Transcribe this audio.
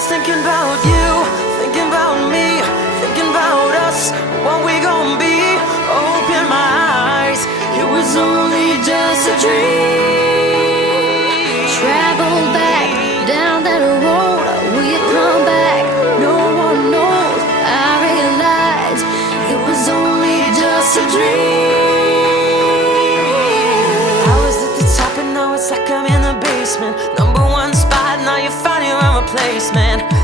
was thinking about you, thinking about me, thinking about us, what we gon' be. Open my eyes, it was only just a dream. Travel back down that road, will you come back? No one knows. I realized it was only just a dream. I was at the top and now it's like I'm in the basement. Number one spot, now you're finding a replacement.